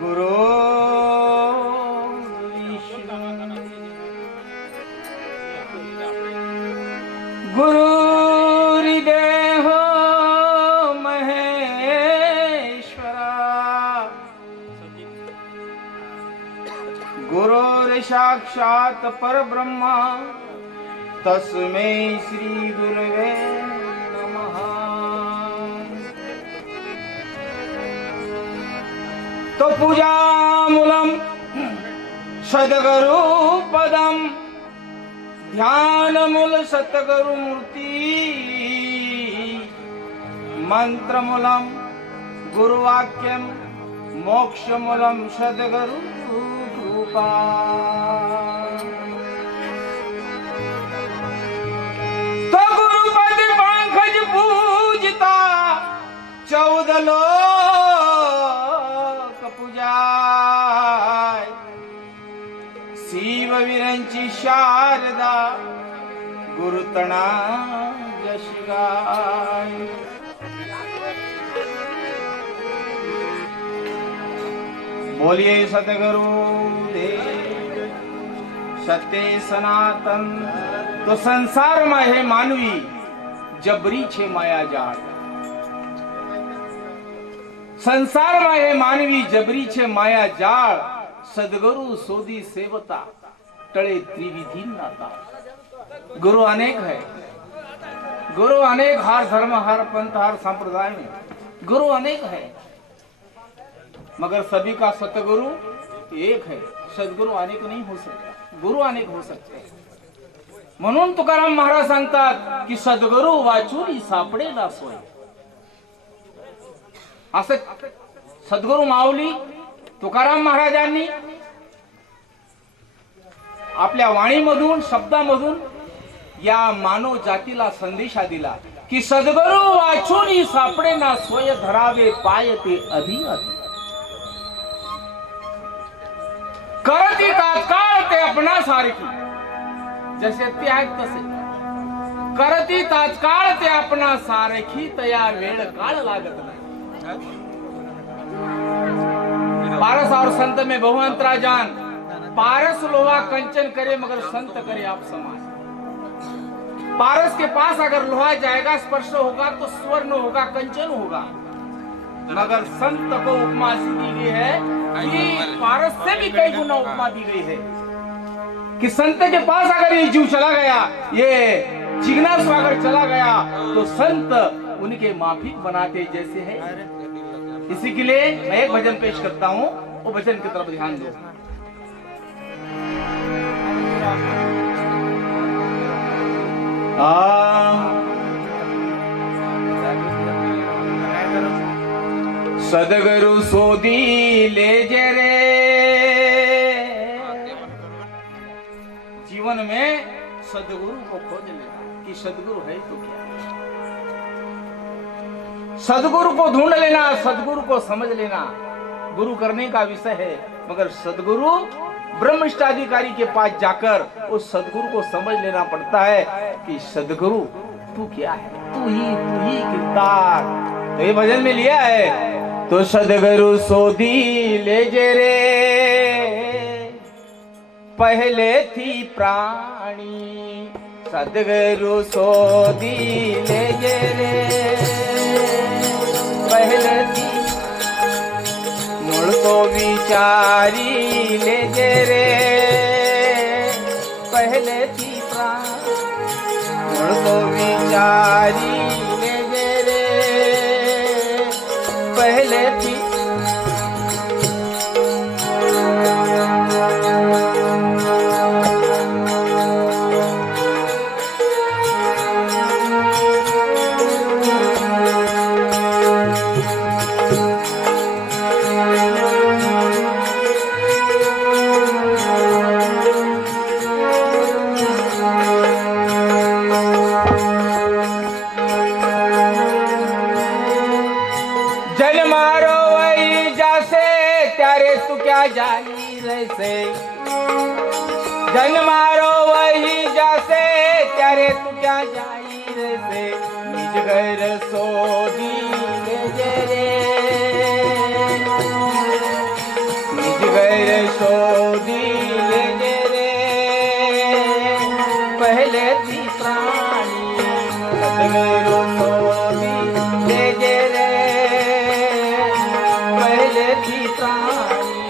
गुरु विष्णु गुरुर्देव महेश्वरा गुरुर्साक्षात् परब्रह्मा तस्मै श्री गुरवे नमः। तो पूजा मूलम सद्गुरु पदम ध्यान मूल सतगुरु मूर्ति मंत्र मूलम गुरुवाक्यम मोक्ष मूलम सद्गुरु कृपा। तो गुरुपद पंकज पूजता 14 लोक पूजाय शिव वीरांची शारदा गुरुतना यश गाय। बोलिए सतगुरु देव सत्य सनातन। तो संसार में है मानवी जबरी छे माया जाळ। संसार में है मानवी जबरी छे माया जाळ। सद्गुरु सोदी सेवता टळे त्रिविधी नाता। गुरु अनेक है, गुरु अनेक हर धर्म हर पंथ हर संप्रदाय में गुरु अनेक है, मगर सभी का सतगुरु एक है। सद्गुरु अनेक नहीं हो सकता, गुरु अनेक हो सकते हैं। म्हणून तुकाराम महाराज सांगतात की सद्गुरु वाचून सापडेला सोय। असं सद्गुरु माऊली तुकाराम महाराजांनी आपल्या वाणीमधून शब्दामधून या मानव जातीला संदेशा दिला की सद्गुरु वाचून सापडेना सोय धरावे पाय ते अभियत। करती तात्काळ ते आपणा सारखी, जसे ते आहेत तसे करती तात्काळ ते आपणा सारखी, तया वेळ काळ लागत नाही। पारस और संत में बहु अंतरा जान। पारस लोहा कंचन करे मगर संत करे आप समान। पारस के पास अगर लोहा जाएगा स्पर्श होगा तो स्वर्ण होगा कंचन होगा, मगर संत को उपमा सी दी गई है कि पारस से भी कई गुना उपमा दी गई है कि संत के पास अगर ये जीव चला गया, ये जिज्ञासु अगर चला गया तो संत उनके माफिक बनाते जैसे है। इसी के लिए मैं एक भजन पेश करता हूं, वो भजन की तरफ ध्यान दो। सद्गुरु सोदी ले जे रे। जीवन में सद्गुरु को खोज लेना कि सद्गुरु है तो क्या। सद्गुरु को ढूंढ लेना, सद्गुरु को समझ लेना गुरु करने का विषय है, मगर सद्गुरु ब्रह्मनिष्ठ अधिकारी के पास जाकर उस सद्गुरु को समझ लेना पड़ता है कि सद्गुरु तू क्या है, तू ही किरदार। तो ये भजन में लिया है। तो सद्गुरु सोदी ले जे रे, पहले थी प्राणी। सद्गुरु सोदी ले जे रे, पहले थी मूल तो विचारी ले जे रे, पहले थी प्राण मूल तो विचारी ले जे रे, पहले थी जाई रैसे। जन मारो वही जासे, त्यारे तू क्या जाई रैसे। निज घर सोदी ले जे रे, सोदी ले रे पहले थी प्राणी सदगुरु सोदी ले रे पहले थी प्राणी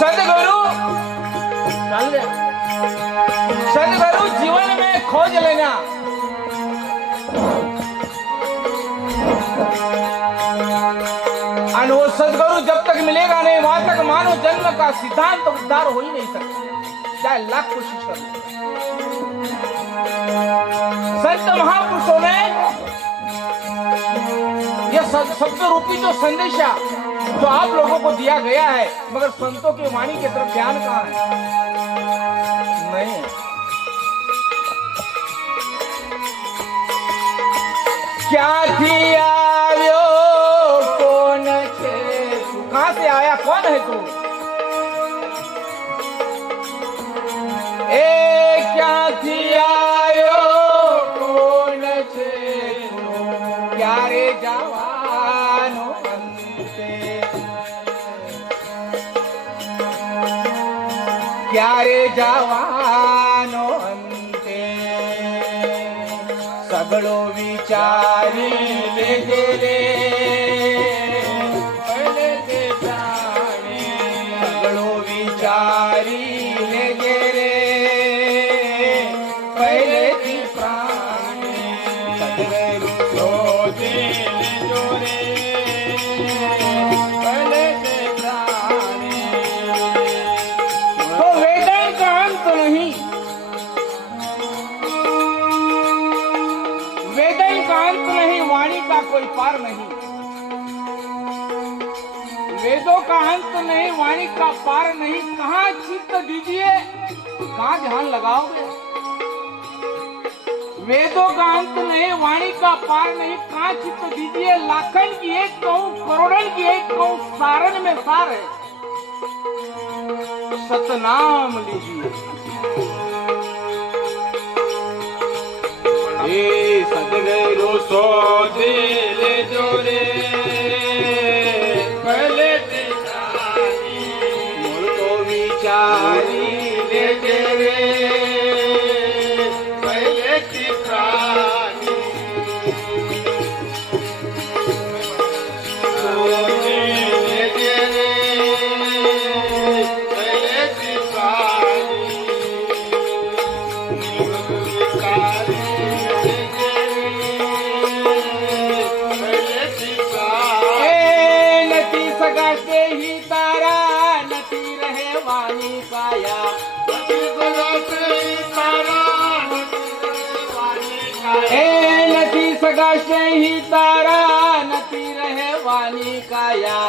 सदगुरु जीवन में खोज लेना और वो सदगुरु जब तक मिलेगा नहीं वहां तक मानव जन्म का सिद्धांत उद्धार हो ही नहीं सकता, चाहे लाख कोशिश कर लो। संत महापुरुषों ने यह शब्द रूपी जो संदेशा जो आप लोगों को दिया गया है, मगर संतों की वाणी की तरफ ध्यान कहां है? नहीं। क्या थी आयो कौन छे तू? कहां से आया, कौन है तू? ए क्या थी आयो कौन छे तू? क्या रे जवानो अंते, क्या रे जवानो अंते सगळो विचारी ले रे पहले ते प्राणी सगळो विचारी ले रे पहले ती प्राणी सदगुरु सोदी ले रे पहले ते प्राणी। तो वेदन का अंत नहीं, वेदन का अंत नहीं, वाणी का कोई पार नहीं। वेदों का अंत नहीं, वाणी का पार नहीं। कहां चित्त दीजिए, कहां ध्यान लगाओगे? वेदों का अंत नहीं, वाणी का पार नहीं, कहां चित्त दीजिए? लाखन की एक कहूं, करोड़न की एक कहूं, सारन में सार है, सतनाम लीजिए। ये सदगुरु सोदी ले रे पहले ते प्राणी मूल को विचारी ले रे पहले ते प्राणी सोदी ले रे पहले ते प्राणी सगाते ही तारा नती रहे वाणी काया, नती सगाते ही तारा नती सगाते ही तारा नती रहे वाणी काया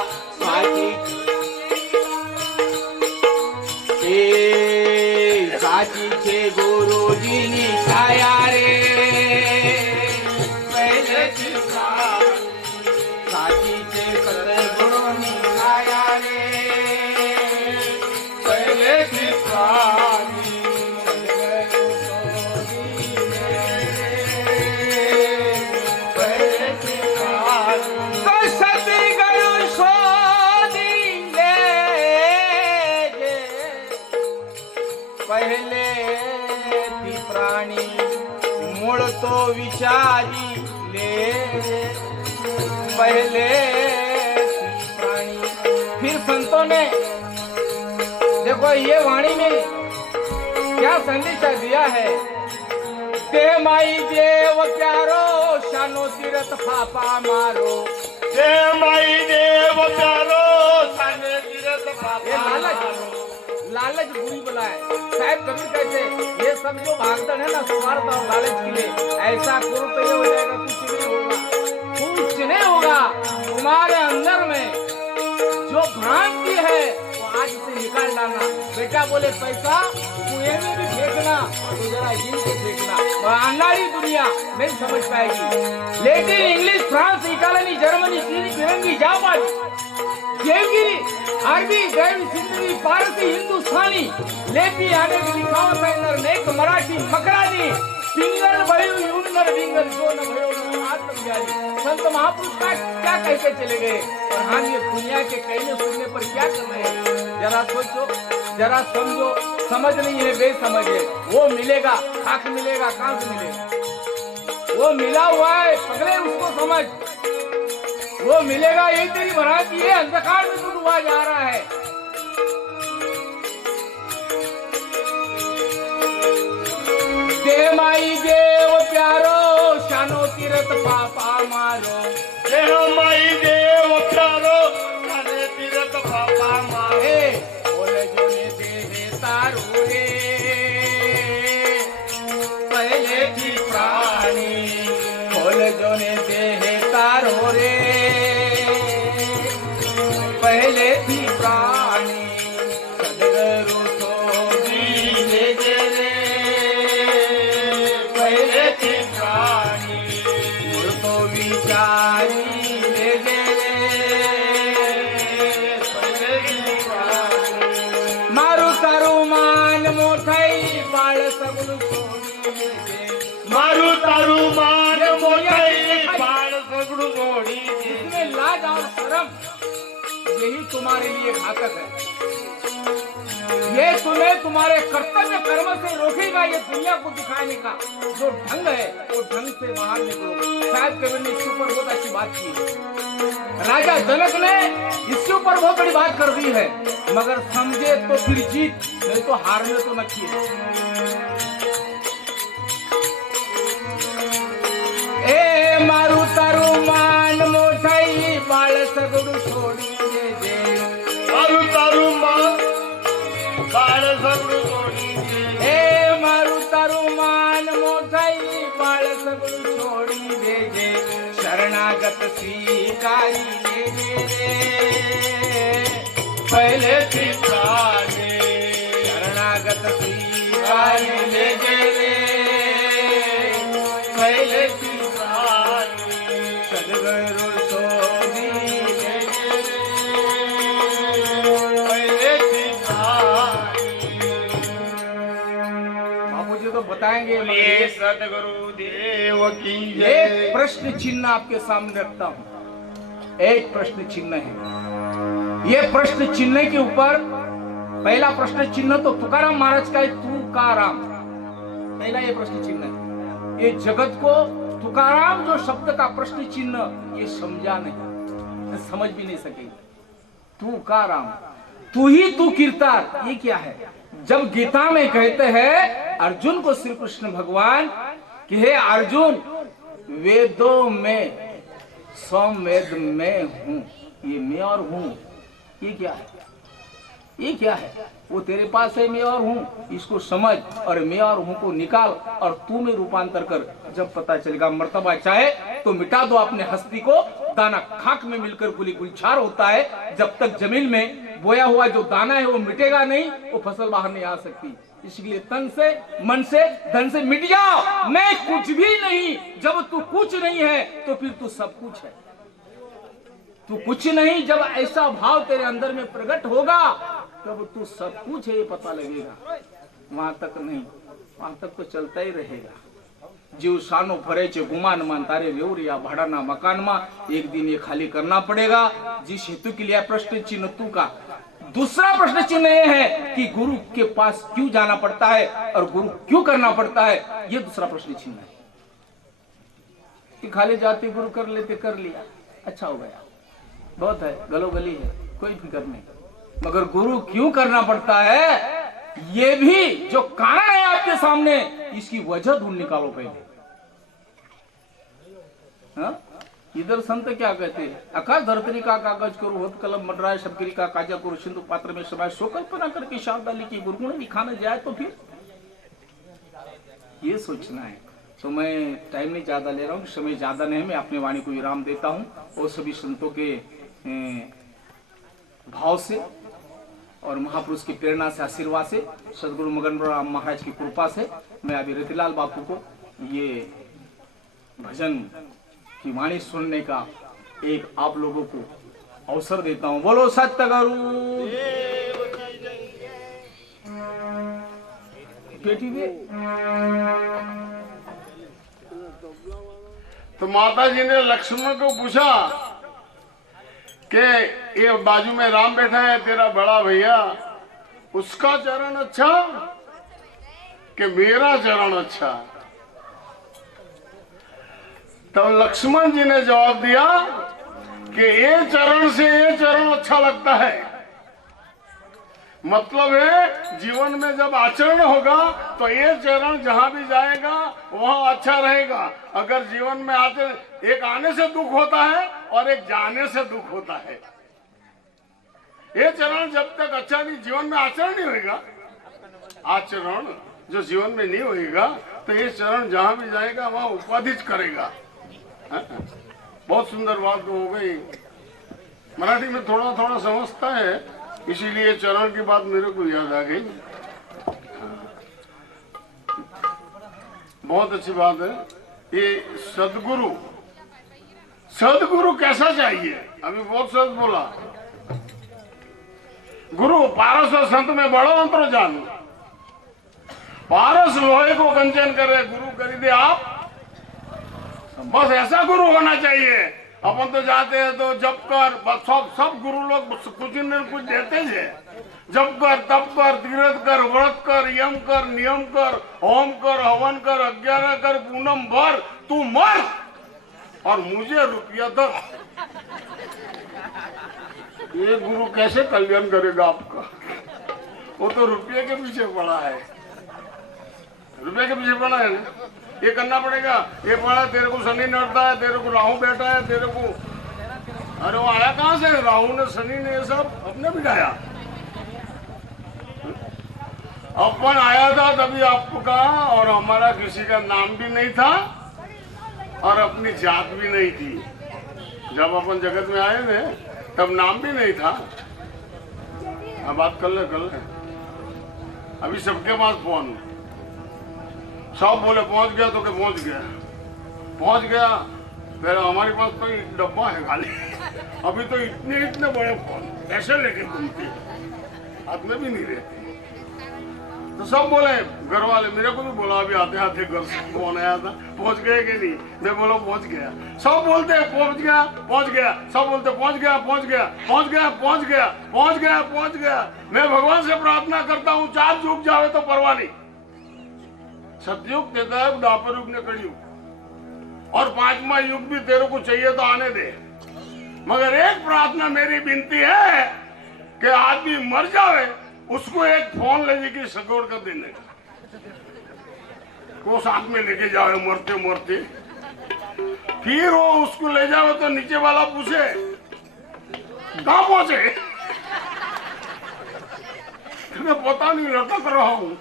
साची साची छे गुरुजी नी छाया रे पहले की साची छे सतगुरु नी छाया रे पहले की स्वामी पहले की स्वामी सतगुरु सोदी ले पहले थी प्राणी मूल तो विचारी ले पहले थी प्राणी। फिर संतों ने देखो ये वाणी में क्या संदेशा दिया है। ते माई देव प्यारो शानो तीरथ फापा मारो, ते माई देव प्यारो शानो तीरथ फापा मारो। लालच बुरी बला है। साहब कबीर कहते ये सब जो भागदड़ है ना स्वार्थ और लालच के लिए, ऐसा करो तो ये हो जाएगा कुछ नहीं होगा, कुछ नहीं होगा। तुम्हारे अंदर में जो भ्रांति है वो आज से निकाल डालना। बेटा बोले पैसा कुएं में भी फेंकना तो जरा गिन के फेंकना, और अनाड़ी दुनिया नहीं समझ पाएगी। लेकिन इंग्लिश, फ्रांस, इटाली, जर्मनी, चीनी, फिरंगी, जापान, देवगिरी, अरबी, दैवी, सिंधी, पारसी, हिंदुस्तानी, लेपी, आने लिखाओ सैनर, नेक, मराठी, मकरानी, पिंगल, भयो, यूनर, विंगल, जो न भयो न आत्मज्ञानी। संत महापुरुष का क्या कह के चले गए। और हाँ, ये दुनिया के कई ने सुनने ऊपर क्या कर रहे हैं? जरा सोचो, जरा समझो। समझ नहीं है, बेसमझ है। वो मिलेगा, खाक मिलेगा, कहां से मिलेगा? वो मिला हुआ है, पगले उसको समझ। वो मिलेगा, यही तेरी भराती है। अंधकार में तू डूबा जा रहा है। देह माई देव प्यारो, शानो तीरथ पापा मारो। देह माई देव प्यारो, शानो तीरथ पापा मारो। बोले जो ने देह तारू रे, पहले थी प्राणी। बोले जो ने देह तारो रे, पहले थी प्राणी। सदगुरु तो मिले रे, पहले थी प्राणी। गुरु तो विचारी ले रे, पहले थी प्राणी। मारू तारू मान मोठाई, बाळ सगुण सोडी ले। मारू तारू मान मोठाई, बाळ सगुण सोडी। इसमें लाज और शर्म यही तुम्हारे लिए घातक है। ये तुम्हें तुम्हारे कर्तव्य कर्म से रोकेगा। ये दुनिया को दिखाने का जो ढंग है, वो ढंग से बाहर निकलो। शायद कबीर ने इसके ऊपर बहुत अच्छी बात की है। राजा जनक ने इसके ऊपर बहुत बड़ी बात कर दी है, मगर समझे तो फिर जीत, नहीं तो हारने तो नक्की है। ए मारू तारू मान मोठाई, बाळ सगुण सोडी दे। मारू तारू मान, बाळ सगुण सोडी दे। ए मारू तारू मान मोठाई, बाळ सगुण सोडी दे। शरणागत स्वीकारी ले रे, पहले थी प्राणी। शरणागत स्वीकारी ले रे, पहले थी प्राणी। सदगुरु सोनी ले रे, पहले थी प्राणी। बाबूजी तो बताएंगे, मगर बोलिए सतगुरु देव की एक जय। प्रश्न चिन्ह आपके सामने रखता हूं। एक प्रश्न चिन्ह है। ये प्रश्न चिन्ह के ऊपर पहला प्रश्न चिन्ह तो तुकाराम महाराज का है, तुकाराम। पहला ये प्रश्न चिन्ह है। ये जगत को तुकाराम जो शब्द का प्रश्न चिन्ह ये समझा नहीं, समझ भी नहीं सके। तुकाराम, तू ही तू कीर्तार, ये क्या है? जब गीता में कहते हैं अर्जुन को श्री कृष्ण भगवान कि हे अर्जुन, वेदों में समवेद में हूं, ये मैं और हूं, ये क्या है? ये क्या है? वो तेरे पास है, मैं और हूं, इसको समझ और मैं और हूं को निकाल और तू में रूपांतर कर। जब पता चलेगा मर्तबा चाहे तो मिटा दो अपने हस्ती को। दाना खाक में मिलकर गुली गुलछार होता है। जब तक जमीन में बोया हुआ जो दाना है वो मिटेगा नहीं, वो फसल बाहर नहीं आ सकती। इसलिए तन से, मन से, धन से मिट जाओ। मैं कुछ भी नहीं। जब तू कुछ नहीं है तो फिर तू सब कुछ है। तू कुछ नहीं, जब ऐसा भाव तेरे अंदर में प्रकट होगा तब तू सब कुछ है ये पता लगेगा। वहां तक नहीं, वहां तक तो चलता ही रहेगा। जीव शानो भरे चे गुमान मान तारे रेवरिया भाड़ाना मकान में एक दिन ये खाली करना पड़ेगा। जिस हेतु के लिए प्रश्न चिन्ह तू का। दूसरा प्रश्न चिन्ह ये है कि गुरु के पास क्यों जाना पड़ता है और गुरु क्यों करना पड़ता है, ये दूसरा प्रश्न चिन्ह है। कि खाली जाते गुरु कर लेते, कर लिया, अच्छा हो गया, बहुत है, गलो गली है, कोई फिक्र नहीं। मगर गुरु क्यों करना पड़ता है, ये भी जो कारण है आपके सामने, इसकी वजह ढूंढ निकालो पहले। हाँ? इधर संत क्या कहते हैं? आकाश धरतरी का कागज करो, होत कलम मडराय शबगिरी का काजा करो, सिंधु पात्र में समाये, सो कल्पना करके शारदा लिखी, गुरुगुण लिखाने जाए तो फिर ये सोचना है। तो मैं टाइम नहीं ज्यादा ले रहा हूँ, समय ज्यादा नहीं है, मैं अपने वाणी को विराम देता हूँ। और सभी संतों के भाव से और महापुरुष की प्रेरणा से, आशीर्वाद से, सदगुरु मगन राम महाराज की कृपा से मैं अभी रतिलाल बापू को ये भजन की वाणी सुनने का एक आप लोगों को अवसर देता हूं। बोलो सतगुरु बेटी भी। तो माता जी ने लक्ष्मण को पूछा कि ये बाजू में राम बैठा है तेरा बड़ा भैया, उसका चरण अच्छा कि मेरा चरण अच्छा? तब लक्ष्मण जी ने जवाब दिया कि ये चरण से ये चरण अच्छा लगता है। मतलब है जीवन में जब आचरण होगा तो ये चरण जहां भी जाएगा वहां अच्छा रहेगा। अगर जीवन में आचरण, एक आने से दुख होता है और एक जाने से दुख होता है। ये चरण जब तक अच्छा नहीं, जीवन में आचरण नहीं होगा, आचरण जो जीवन में नहीं होगा तो ये चरण जहां भी जाएगा वहां उपाधिच करेगा। बहुत सुंदर बात हो गई। मराठी में थोड़ा थोड़ा समझता है, इसीलिए चरण की बात मेरे को याद आ गई। बहुत अच्छी बात है। ये सदगुरु, सदगुरु कैसा चाहिए? अभी बहुत सच बोला। गुरु पारस और संत में बड़ो अंतर जान। पारस लोहे को कंचन करे, गुरु कर दे आप। बस ऐसा गुरु होना चाहिए। अपन तो जाते हैं तो जप कर, सब गुरु लोग कुछ न कुछ देते हैं। जप कर, तप कर, तीर्थ कर, व्रत कर, यम कर, नियम कर, होम कर, हवन कर, 11 कर, पूनम भर, तू मर और मुझे रुपया दो। ये गुरु कैसे कल्याण करेगा आपका? वो तो रुपये के पीछे पड़ा है, रुपये के पीछे पड़ा है ना। ये करना पड़ेगा, ये पड़ा, तेरे को शनि नड़ता है, तेरे को राहु बैठा है, तेरे को, अरे वो आया कहां से? राहु ने, शनि ने, ये सब अपने बिठाया। अपन आया था तभी आपको कहा, और हमारा किसी का नाम भी नहीं था और अपनी जात भी नहीं थी। जब अपन जगत में आए थे तब नाम भी नहीं था। अब बात कर ले, कर ले। अभी सबके पास फोन, सब बोले पहुंच गया तो क्या पहुंच गया, पहुंच गया। फिर हमारे पास तो डब्बा है खाली। अभी तो इतने इतने बड़े फोन ऐसे लेके घूमते, हाथ में भी नहीं रहते। तो सब बोले, घर वाले मेरे को भी बोला अभी आते आते घर से फोन आया था, पहुंच गए कि नहीं? मैं बोला पहुंच गया। सब बोलते पहुंच गया, पहुंच गया, सब बोलते पहुंच गया, पहुंच गया, पहुंच गया, पहुंच गया, पहुंच गया, पहुंच गया। मैं भगवान से प्रार्थना करता हूँ 4 युग जावे तो परवाह नहीं। सतयुग, त्रेतायुग, द्वापर युग ने कलयुग, और 5वां युग भी तेरे को चाहिए तो आने दे। मगर एक प्रार्थना मेरी विनती है कि आदमी मर जावे उसको एक फोन ले जाके सगोड़ कर देने को, साथ में लेके जाओ मरते मरते। फिर वो उसको ले जाओ तो नीचे वाला पूछे कहां पहुंचे? तुम्हें पता नहीं, लटक रहा हूं।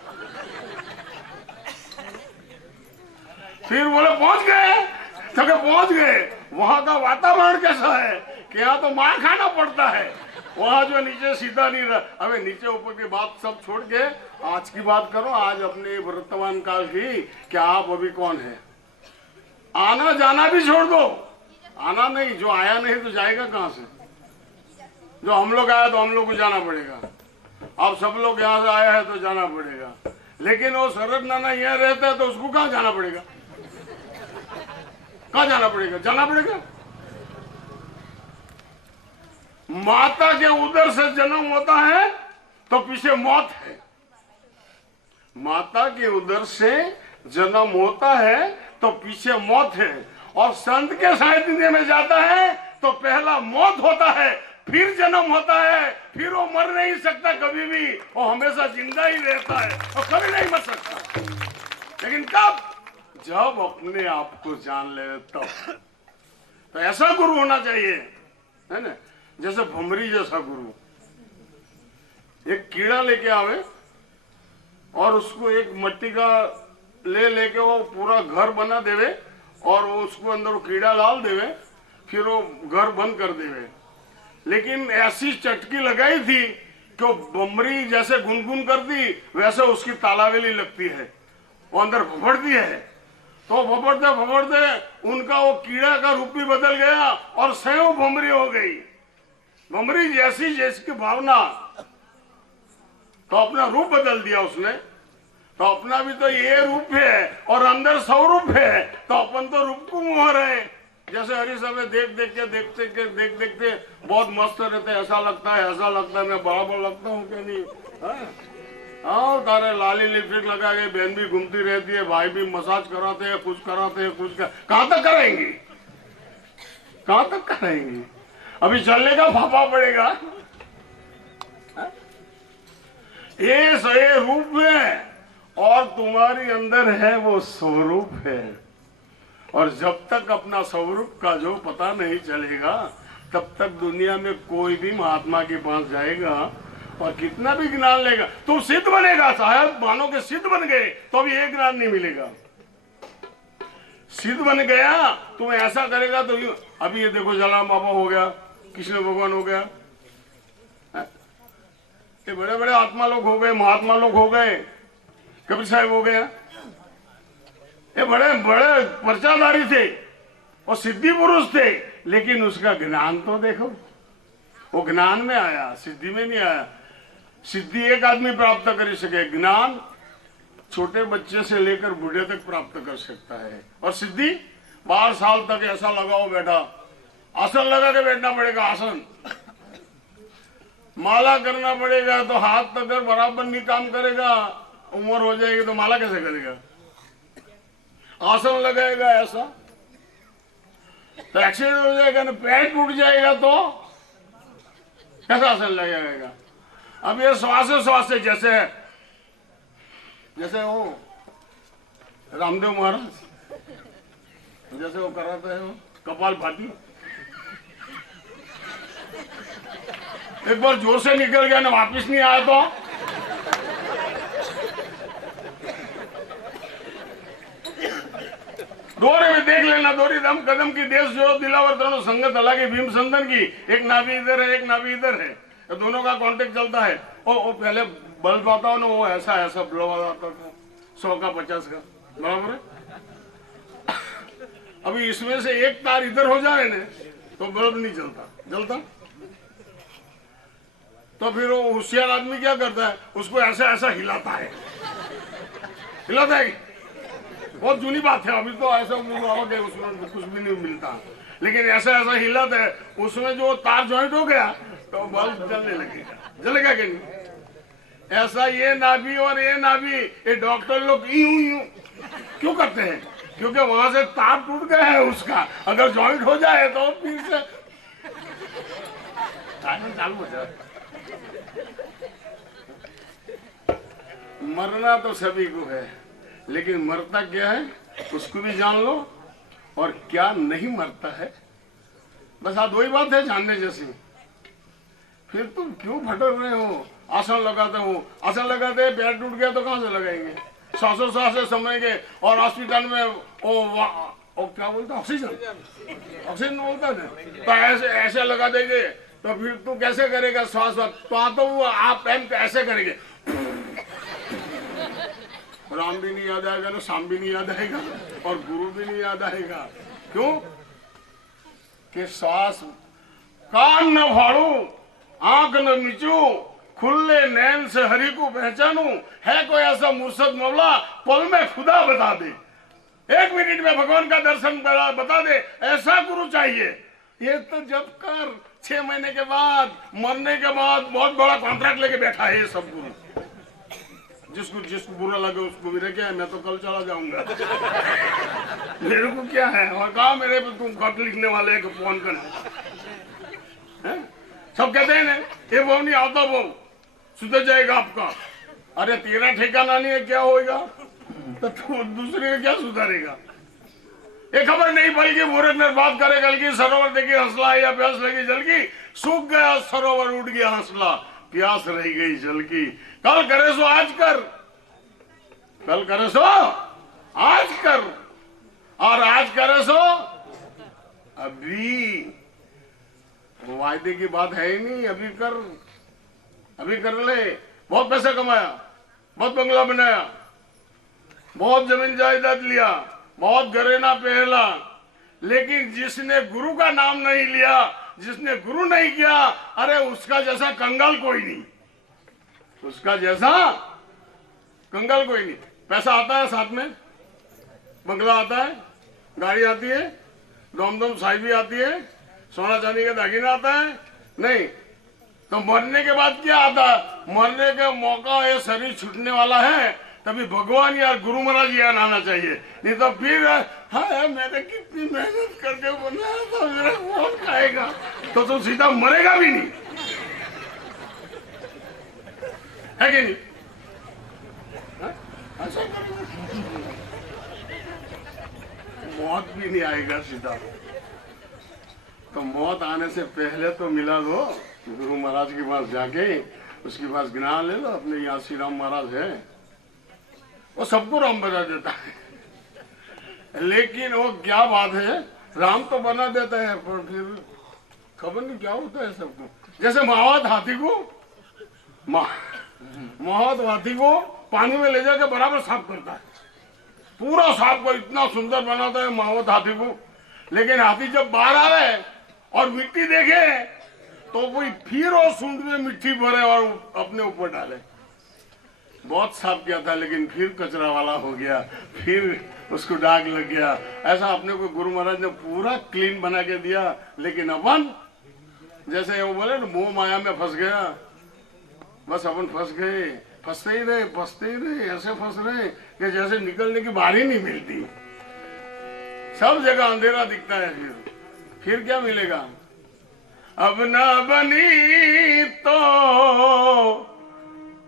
फिर बोले पहुंच गए, तो क्या पहुंच गए? वहां का वातावरण कैसा है कि यहाँ तो मार खाना पड़ता है, वहां जो नीचे सीधा नहीं रहा। अबे नीचे ऊपर की बात सब छोड़ के आज की बात करो, आज अपने वर्तमान काल की, कि आप अभी कौन है। आना जाना भी छोड़ दो, आना नहीं, जो आया नहीं तो जाएगा कहां से? जो हम लोग आया तो हम लोग को जाना पड़ेगा। अब सब लोग यहाँ से आया है तो जाना पड़ेगा, लेकिन वो शरद नाना यहाँ रहता है तो उसको कहाँ जाना पड़ेगा? कहाँ जाना पड़ेगा? जाना पड़ेगा। माता के उदर से जन्म होता है तो पीछे मौत है। माता के उदर से जन्म होता है तो पीछे मौत है। और संत के सानिध्य में जाता है तो पहला मौत होता है, फिर जन्म होता है। फिर वो मर नहीं सकता कभी भी, वो हमेशा जिंदा ही रहता है और कभी नहीं मर सकता। लेकिन कब? जब अपने आप को जान ले तब। तो ऐसा गुरु होना चाहिए, है ना? जैसे भमरी जैसा गुरु। एक कीड़ा लेके आवे और उसको एक मिट्टी का लेके वो पूरा घर बना देवे और वो उसको अंदर वो कीड़ा डाल देवे, फिर वो घर बंद कर देवे। लेकिन ऐसी चटकी लगाई थी कि वो भमरी जैसे गुनगुन करती वैसे उसकी तालावेली लगती है, वो अंदर फफड़ती है। तो फफड़ते फफड़ते उनका वो कीड़ा का रूप भी बदल गया और स्वयं भमरी हो गई। भमरी जैसी जैसी भावना, तो अपना रूप बदल दिया उसने। तो अपना भी तो ये रूप है और अंदर स्वरूप है, तो अपन तो रूप को मोह रहे। जैसे हरी समय देख देखते बहुत मस्त रहते हैं, ऐसा लगता है मैं बराबर लगता हूँ क्या नहीं? हाँ तारे लाली लिपस्टिक लगा के बहन भी घूमती रहती है, भाई भी मसाज कराते हैं, कुछ कहाँ तक कराएंगे, कहाँ तक कराएंगे? अभी चलने का फाफा पड़ेगा। ये सही रूप है और तुम्हारी अंदर है वो स्वरूप है, और जब तक अपना स्वरूप का जो पता नहीं चलेगा तब तक दुनिया में कोई भी महात्मा के पास जाएगा और कितना भी ज्ञान लेगा, तुम सिद्ध बनेगा, शायद मानो के सिद्ध बन गए तो भी एक ज्ञान नहीं मिलेगा। सिद्ध बन गया तुम ऐसा करेगा तो अभी ये देखो जलाराम बाबा हो गया, कृष्ण भगवान हो गया, ये बड़े बड़े आत्मा लोग हो गए, महात्मा लोग हो गए, कबीर साहब हो गया, ये बड़े बड़े पर्चाधारी थे और सिद्धि पुरुष थे, लेकिन उसका ज्ञान तो देखो, वो ज्ञान में आया, सिद्धि में नहीं आया। सिद्धि एक आदमी प्राप्त कर सके, ज्ञान छोटे बच्चे से लेकर बूढ़े तक प्राप्त कर सकता है। और सिद्धि 12 साल तक ऐसा लगाओ बैठा, आसन लगा के बैठना पड़ेगा, आसन माला करना पड़ेगा, तो हाथ तक अगर बराबर नहीं काम करेगा, उम्र हो जाएगी तो माला कैसे करेगा? आसन लगाएगा ऐसा तो एक्सीडेंट हो जाएगा ना, पैर टूट जाएगा तो कैसा आसन लगाएगा? अब ये श्वास से जैसे वो रामदेव महाराज जैसे वो कराते हैं, वो कपाल भाती, एक बार जोर से निकल गया ना, वापिस नहीं आया तो दोरे में देख लेना, दोरी दम कदम की देश जो दिलावर दोनों संगत अलग है, भीम संदन की, एक नाभि इधर है एक नाभि इधर है, तो दोनों का कांटेक्ट चलता है। वो पहले बल पाता हो ना, वो ऐसा ब्लो आता था 100 का 50 का, बराबर है। अभी इसमें से एक तार इधर हो जाए ना तो बल्ब नहीं जलता। तो फिर वो होशियार आदमी क्या करता है, उसको ऐसा हिलाता है। बहुत जूनी बात है, अभी तो ऐसा उसमें कुछ भी नहीं मिलता, लेकिन ऐसा हिलाता है, उसमें जो तार ज्वाइंट हो गया तो बल्ब जलने जलेगा कि नहीं? ऐसा ये नाभि और ये नाभि, ये डॉक्टर लोग यूं क्यों करते हैं? क्योंकि वहां से तार टूट गया है उसका, अगर ज्वाइंट हो जाए तो फिर से चालू हो जाए। मरना तो सभी को है, लेकिन मरता क्या है उसको भी जान लो, और क्या नहीं मरता है, बस दो ही बात है जानने जैसी। फिर तुम क्यों भटक रहे हो? आसन लगाते पैर टूट गया तो कहां से लगाएंगे? सांसों समझेंगे, और हॉस्पिटल में वो क्या बोलता, ऑक्सीजन बोलता है, तो ऐसे लगा देंगे, तो फिर तू कैसे करेगा श्वास? तो वो आप ऐसे करेंगे, राम भी नहीं याद आएगा ना, शाम भी नहीं याद आएगा, और गुरु भी नहीं याद आएगा। क्यों? कि श्वास कान न फाड़ू, आंख न मिचू, खुले नैन से हरि को पहचानू, है कोई ऐसा मुर्शद मौला पल में खुदा बता दे, 1 मिनट में भगवान का दर्शन बता दे, ऐसा गुरु चाहिए। ये तो जब कर 6 महीने के बाद, मरने के बाद बहुत बड़ा कॉन्ट्रैक्ट लेके बैठा है ये सब गुरु। जिसको बुरा लगे उसको भी रखे, मैं तो कल चला जाऊंगा मेरे को क्या है, और कहा मेरे पे तुम खत लिखने वाले को फोन करना, सब कहते हैं ना ये वो नहीं आता, वो सुधर जाएगा आपका। अरे तेरा ठिकाना नहीं है, क्या होएगा? तो दूसरे का क्या सुधारेगा? ये खबर नहीं पड़ी कि मूर्ख बात करे कल की, सरोवर देखी हंसला या प्यास लगी जल की, सूख गया सरोवर उठ गया हंसला, प्यास रह गई जल की। कल करे सो आज कर, कल करे सो आज कर, और आज करे सो अभी। वायदे की बात है ही नहीं, अभी कर ले। बहुत पैसा कमाया, बहुत बंगला बनाया, बहुत जमीन जायदाद लिया, बहुत घरेना पहला, लेकिन जिसने गुरु का नाम नहीं लिया, जिसने गुरु नहीं किया, अरे उसका जैसा कंगाल कोई नहीं, उसका जैसा कंगाल कोई नहीं। पैसा आता है साथ में, बंगला आता है, गाड़ी आती है, दम साई भी आती है, सोना चांदी का दागिना आता है? नहीं। तो मरने के बाद क्या आता है? मरने का मौका ये शरीर छूटने वाला है, तभी भगवान या गुरु महाराज याद आना चाहिए। नहीं तो फिर हाँ मैंने कितनी मेहनत करके बनाया था, मेरा कौन खाएगा? तो तू सीधा मरेगा भी नहीं, है कि नहीं? मौत भी नहीं आएगा सीधा। तो मौत आने से पहले तो मिला दो गुरु महाराज के पास जाके, उसके पास ज्ञान ले लो। अपने यहाँ श्री राम महाराज है, वो सबको राम बना देता है। लेकिन वो क्या बात है, राम तो बना देता है पर फिर खबर नहीं क्या होता है सबको। जैसे मावत हाथी को मावत हाथी को पानी में ले जाकर बराबर साफ करता है, पूरा साफ कर इतना सुंदर बनाता है मावत हाथी को। लेकिन हाथी जब बाहर आवे और मिट्टी देखे तो कोई फिर वो सूंड में मिट्टी भरे और अपने ऊपर डाले। बहुत साफ किया था लेकिन फिर कचरा वाला हो गया, फिर उसको दाग लग गया। ऐसा अपने को गुरु महाराज ने पूरा क्लीन बना के दिया। लेकिन अपन जैसे वो बोले ना, मोह माया में फंस गया, बस अपन फंस गए, फंसते ही रहे, ऐसे फंस रहे कि जैसे निकलने की बारी नहीं मिलती। सब जगह अंधेरा दिखता है। फिर क्या मिलेगा? अब ना बनी तो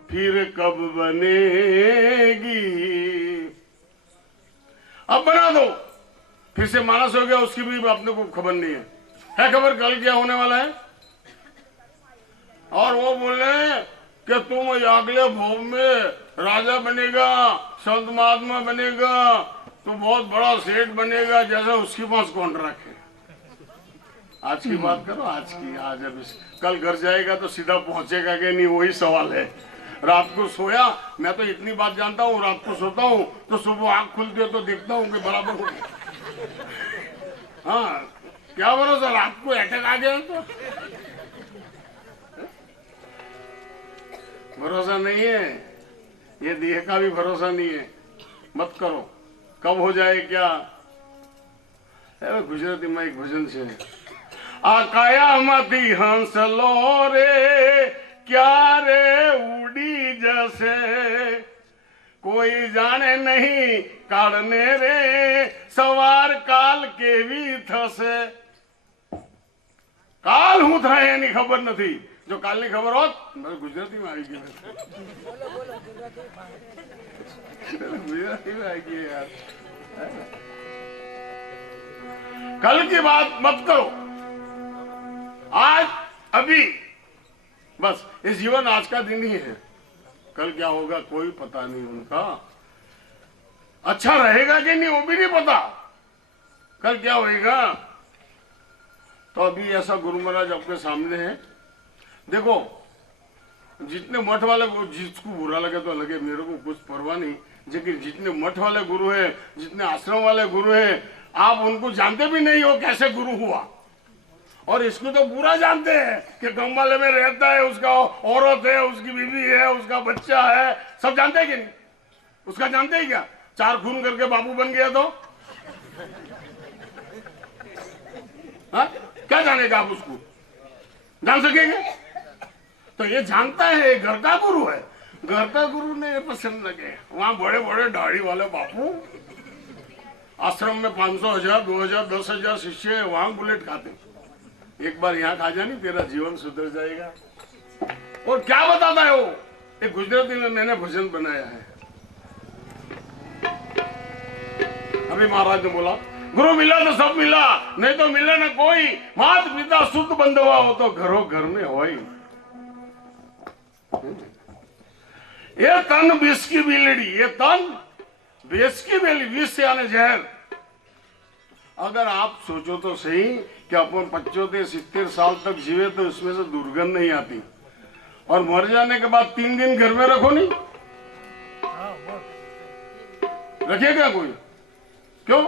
फिर कब बनेगी? अब बना दो, फिर से मानस हो गया, उसकी भी अपने को खबर नहीं है खबर कल क्या होने वाला है। और वो बोले कि तुम अगले भोग में राजा बनेगा, संत महात्मा बनेगा, तो बहुत बड़ा सेठ बनेगा। जैसा उसके पास कॉन्ट्रैक्ट है। आज की बात करो, आज की। आज अब कल घर जाएगा तो सीधा पहुंचेगा कि नहीं, वही सवाल है। रात को सोया, मैं तो इतनी बात जानता हूँ, रात को सोता हूँ तो सुबह आंख खुलती है तो देखता हूँ कि बराबर हो गया। हाँ, क्या भरोसा रात को अटैक आ गया तो भरोसा नहीं है। ये देह का भी भरोसा नहीं है। मत करो, कब हो जाए क्या। गुजराती में एक भजन से, आकाया मती हंस लो रे, क्या रे उड़ी जैसे, कोई जाने नहीं काढ़ने रे, सवार काल के भी थसे। काल हूं था एनी खबर नहीं, जो काल की खबर होत मैं गुजराती में आई गई। गुजराती में आई गई यार। कल की बात मत करो, आज अभी बस। इस जीवन आज का दिन ही है, कल क्या होगा कोई पता नहीं। उनका अच्छा रहेगा कि नहीं वो भी नहीं पता, कल क्या होएगा। तो अभी ऐसा गुरु महाराज अपने सामने है। देखो, जितने मठ वाले, जिसको बुरा लगे तो लगे, मेरे को कुछ परवाह नहीं। लेकिन जितने मठ वाले गुरु हैं, जितने आश्रम वाले गुरु हैं, आप उनको जानते भी नहीं हो कैसे गुरु हुआ। और इसको तो पूरा जानते हैं कि गंगाले में रहता है, उसका औरत है, उसकी बीवी है, उसका बच्चा है, सब जानते हैं कि नहीं? उसका जानते ही क्या? 4 खून करके बाबू बन गया तो हाँ? क्या जानेगा आप उसको? जान सकेंगे? तो ये जानता है, घर का गुरु है। घर का गुरु ने पसंद लगे। वहां बड़े बड़े दाढ़ी वाले बापू, आश्रम में 500, 1000, 2000, 10,000 शिष्य है, वहां बुलेट खाते। एक बार यहाँ खा जानी, तेरा जीवन सुधर जाएगा। और क्या बताता है वो? एक गुजराती में मैंने भजन बनाया है। अभी महाराज ने बोला, गुरु मिला तो सब मिला, नहीं तो मिला ना कोई। मात पिता शुद्ध बंधवा हो तो घरों घर में हो। ये तन विष की बिलड़ी, ये तन विष की बिलड़ी, विष यानी जहर। अगर आप सोचो तो सही कि अपन 75-70 साल तक जीवे तो इसमें से दुर्गंध नहीं आती, और मर जाने के बाद 3 दिन घर में रखो नहीं, रखिएगा कोई? क्यों?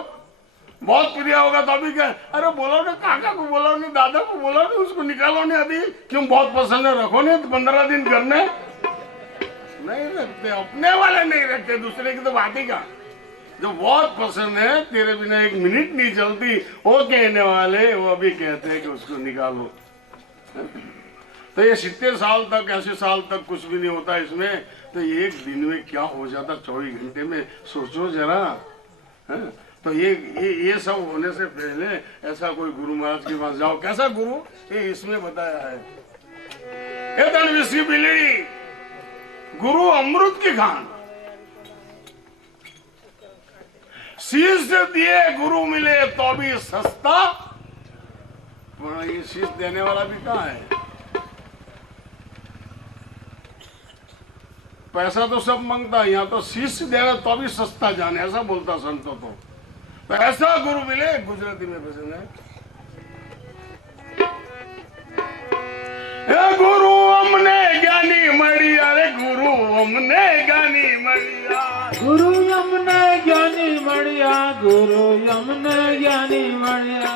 बहुत प्रिय होगा तो अभी क्या, अरे बोलो ना, काका को बोलो नहीं, दादा को बोलो नहीं, उसको निकालो नहीं अभी। क्यों? बहुत पसंद है, रखो नहीं तो 15 दिन घर में नहीं रखते। अपने वाले नहीं रखते, दूसरे की तो बात ही का। जो बहुत पसंद है, तेरे बिना एक मिनट नहीं चलती, वो कहने वाले वो अभी कहते हैं कि उसको निकालो। तो ये 70 साल तक, ऐसे साल तक कुछ भी नहीं होता इसमें, तो एक दिन में क्या हो जाता 24 घंटे में, सोचो जरा। तो ये सब होने से पहले ऐसा कोई गुरु महाराज के पास जाओ। कैसा गुरु, ये इसमें बताया है। विषी बिलड़ी गुरु अमृत की खान, शीश दिए गुरु मिले तो भी सस्ता। ये शीश देने वाला भी कहाँ है? पैसा तो सब मांगता है, यहाँ तो शीश देना तो भी सस्ता जाने, ऐसा बोलता संतो। तो ऐसा गुरु मिले, गुजराती में पसंद है। गुरु हमने ज्ञानी मड़ी, अरे गुरु हमने ज्ञानी मड़िया, गुरु यमने ज्ञानी मड़िया, गुरु यमने ज्ञानी मड़िया।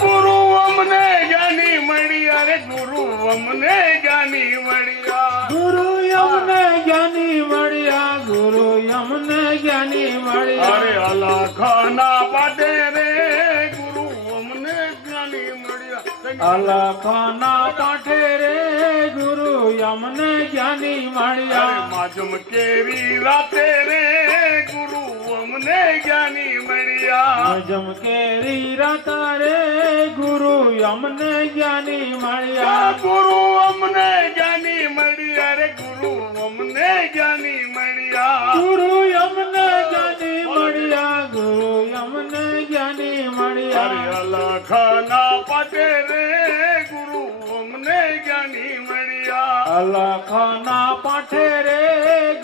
गुरु हमने ज्ञानी मड़िया, अरे गुरु हमने ज्ञानी मड़िया, गुरु यमने ज्ञानी मड़िया, गुरु यमने ज्ञानी मड़िया। अरे अल्लाह खाना बाटे रे, गुरु हमने ज्ञानी मड़िया, अल्लाह खाना पाठे रे, गुरु यमने ज्ञानी मड़िया। माजुम केरी राते रे, गुरु हमने ज्ञानी मड़िया, जम केरी राता रे, गुरु यमने ज्ञानी मड़िया, गुरु हमने ज्ञानी मड़िया, रे गुरु हमने ज्ञानी मड़िया, गुरु यमने ज्ञानी मड़िया, गुरु यमने ज्ञानी मड़िया। अरे अल्लाह खाना पाटे रे, गुरु हमने ज्ञानी मड़िया, अल्लाह खाना पाठे रे,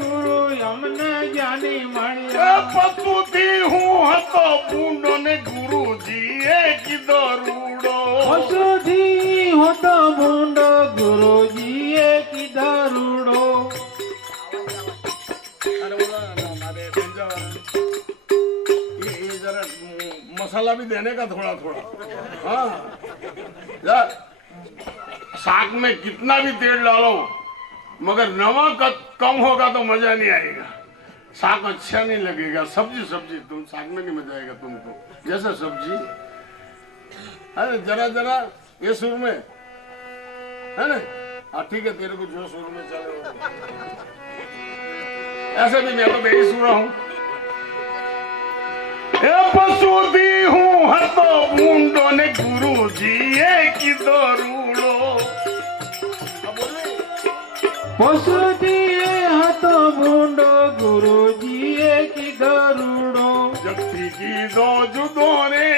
गुरु यमने ज्ञानी मड़िया। पतुती हूँ हतो बूंदो ने, गुरु जी की दरूडो, हसुधी हो तो बूंदो, गुरु जी की दरूडो। ये जरा मसाला भी देने का थोड़ा थोड़ा। हाँ यार, साग में कितना भी तेल डालो, मगर नमक कम होगा तो मजा नहीं आएगा, साग अच्छा नहीं लगेगा। सब्जी तुम साग में नहीं मजा आएगा तुमको, जैसा सब्जी। अरे जरा जरा ये सुर में है ना। हाँ ठीक है, तेरे को जो सुर में चले, ऐसे भी मैं तो बेही सुरा हूँ। पशुदी हूँ हतो बूंदो ने, गुरु जी की दरूड़ो। पशुदी हतो बूंदो, गुरु जी की दरूड़ो। जगती की दो जुदो रे,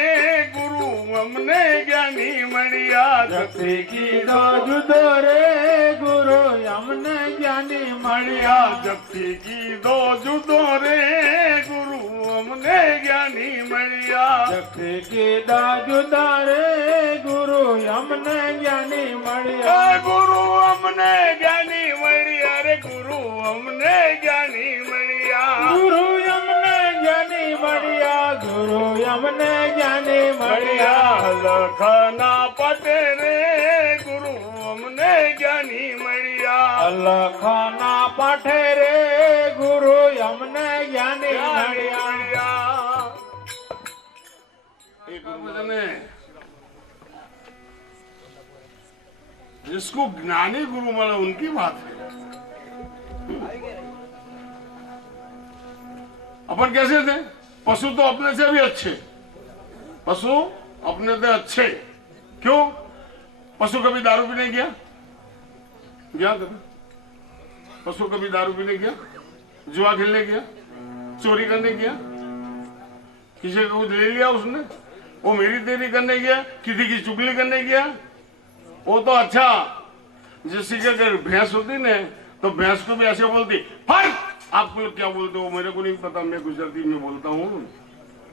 गुरु हमने ज्ञानी मड़िया, जगती की दो जुदो रे, गुरु यमने ज्ञानी मड़िया। जगती की दो जुदो रे, गुरु हमने ज्ञानी मड़िया, जगती की दो जुदो रे, गुरु यमने ज्ञानी मड़िया, गुरु हमने ज्ञानी मड़िया, रे गुरु हमने ज्ञानी मड़िया, गुरु यमने ज्ञानी मड़िया, गुरु यमने ज्ञानी मड़िया। लखना पटे रे, गुरु हमने ज्ञानी मड़िया, अल्लाह खाना पाठे रे, गुरु यमने ज्ञानी मड़िया। एक वचन है, जिसको ज्ञानी गुरु मिला उनकी बात है। अपन कैसे थे? पशु तो अपने से भी अच्छे, पशु अपने से अच्छे। क्यों? पशु कभी दारू पीने गया? गया कभी? पशु कभी दारू पीने गया? जुआ खेलने गया? चोरी करने गया? किसी को कुछ ले लिया उसने? वो मेरी तेरी करने गया? किसी की चुगली करने गया? वो तो अच्छा, जिसकी के अगर भैंस होती ना, तो भैंस को भी ऐसे बोलती, फट। आप लोग क्या बोलते हो मेरे को नहीं पता, मैं गुजराती में बोलता हूँ।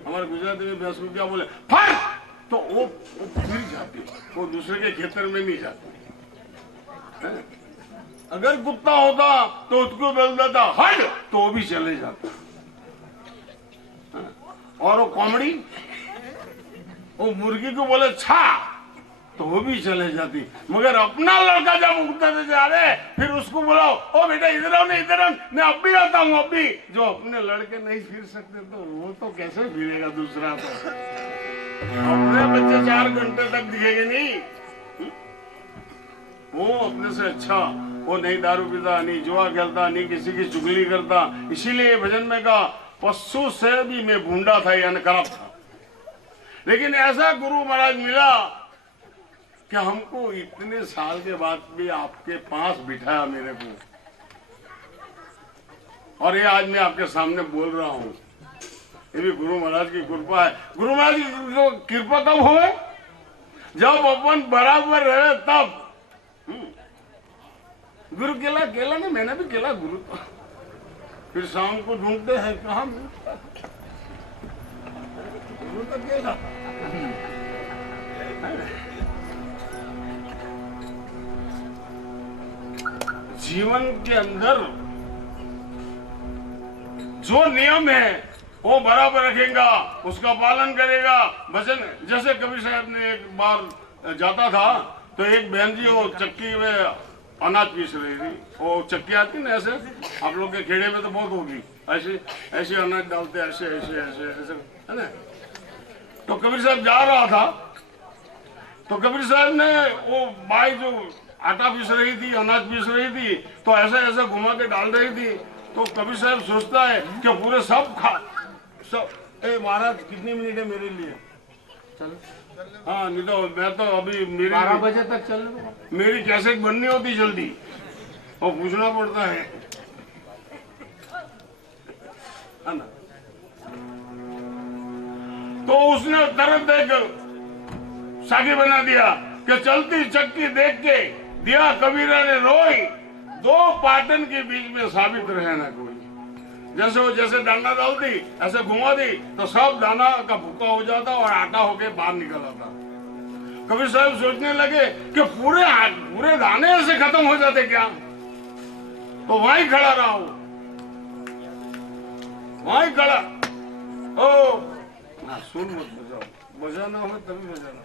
हमारे गुजराती में भैंस को क्या बोले, फट। तो वो फिर जाती, वो दूसरे के खेतर में नहीं जाती। अगर कुत्ता होता तो उसको बोल देता हट, तो वो भी चले जाता। और वो कॉमेडी, वो मुर्गी को बोले छा, तो वो भी चले जाती, मगर अपना लड़का जब उगते जा रहे फिर उसको बुलाओ, ओ बेटा इधर आओ, नहीं इधर आओ, मैं अब भी आता हूँ अब भी। जो अपने लड़के नहीं फिर सकते तो वो तो कैसे फिरेगा दूसरा? तो अपने बच्चे 4 घंटे तक दिखेंगे नहीं। वो अपने से अच्छा, वो नहीं दारू पीता, नहीं जुआ खेलता, नहीं किसी की चुगली करता। इसीलिए भजन में कहा पशु से भी मैं भूंडा था, यानी करप्ट था। लेकिन ऐसा गुरु महाराज मिला कि हमको इतने साल के बाद भी आपके पास बिठाया मेरे को, और ये आज मैं आपके सामने बोल रहा हूँ। ये भी गुरु महाराज की कृपा है। गुरु महाराज की कृपा कब हुए? जब अपन बराबर रहे तब। गुरु केला केला नहीं, मैंने भी केला गुरु तो। फिर शाम को ढूंढते हैं कहाँ गुरु तो केला। जीवन के अंदर जो नियम है वो बराबर रखेगा, उसका पालन करेगा। भजन जैसे कबीर साहब ने एक बार जाता था तो एक बहन जी वो चक्की में अनाज पीस रही थी। वो चक्की आती ना ऐसे, आप लोग के खेड़े में तो बहुत होगी, ऐसे ऐसे अनाज डालते ऐसे ऐसे ऐसे ऐसे, है ना। तो कबीर साहब जा रहा था तो कबीर साहब ने वो बाई जो आटा पीस रही थी, अनाज पीस रही थी, तो ऐसा ऐसा घुमा के डाल रही थी। तो कबीर साहब सोचता है कि पूरे सब ए महाराज कितनी मिनट है मेरे लिए? चलो हाँ, नहीं तो मैं तो अभी मेरी 12 बजे तक चल लो। मेरी कैसेट बननी होती जल्दी, और पूछना पड़ता है ना। तो उसने तरत एक साखी बना दिया कि चलती चक्की देख के दिया कबीरा ने रोई, 2 पाटन के बीच में साबित रहे ना कोई। जैसे वो जैसे दाना डालती ऐसे घुमा दी तो सब दाना का भूका हो जाता और आटा होके बाहर निकल आता। कबीर साहब सोचने लगे कि पूरे दाने ऐसे खत्म हो जाते क्या? तो वहीं खड़ा रहा हूं, वहीं खड़ा। ओ ना, सुन मत बजाओ, बजाना हो तभी बजाना,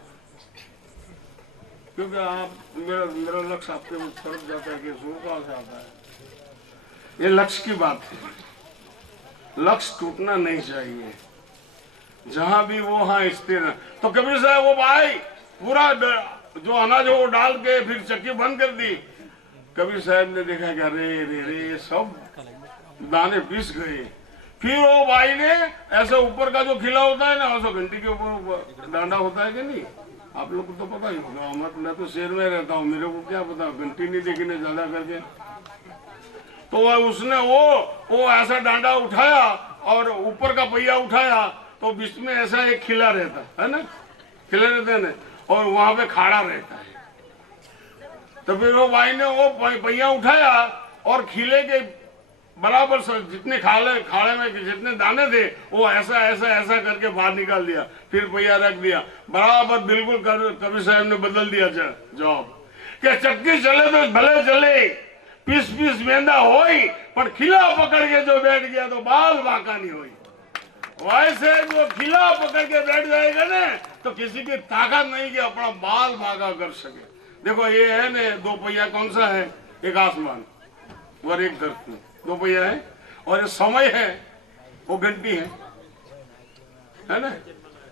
क्योंकि आप मेरा लक्ष्य आपके तरफ जाता है कि सुर कहां से आता है। ये लक्ष्य की बात है, लक्ष्य टूटना नहीं चाहिए, जहां भी वो हाँ स्थिर है। तो कबीर साहब वो भाई पूरा जो अनाज वो डाल के फिर चक्की बंद कर दी। कबीर साहब ने देखा कि अरे रे रे सब दाने पिस गए। फिर वो भाई ने ऐसे ऊपर का जो खिला होता है ना, वैसे घंटी के ऊपर डांडा होता है कि नहीं, आप लोग को तो पता ही होगा। मैं तो शहर में रहता हूँ, मेरे को क्या पता, घंटी नहीं देखी ने ज्यादा करके। तो उसने वो ऐसा डांडा उठाया और ऊपर का पहिया उठाया, तो बीच में ऐसा एक खिला रहता है ना, खिले रहते हैं, और वहां पे खाड़ा रहता है। तो फिर वो भाई ने वो पहिया उठाया और खिले के बराबर जितने खाड़े में जितने दाने थे वो ऐसा ऐसा ऐसा करके बाहर निकाल दिया। फिर पहिया रख दिया बराबर, बिल्कुल कबीर साहब ने बदल दिया जॉब कि चक्की चले तो भले चले, पीस पीस मेंदा होई, पर खिला पकड़ के जो बैठ गया तो बाल बांका नहीं हुई। वैसे जो खिला पकड़ के बैठ जाएगा ना तो किसी की ताकत नहीं कि अपना बाल बांका कर सके। देखो ये है ना, 2 पहिया कौन सा है? एक आसमान और एक धरती, 2 पहिया है। और ये समय है, वो घंटी है ना,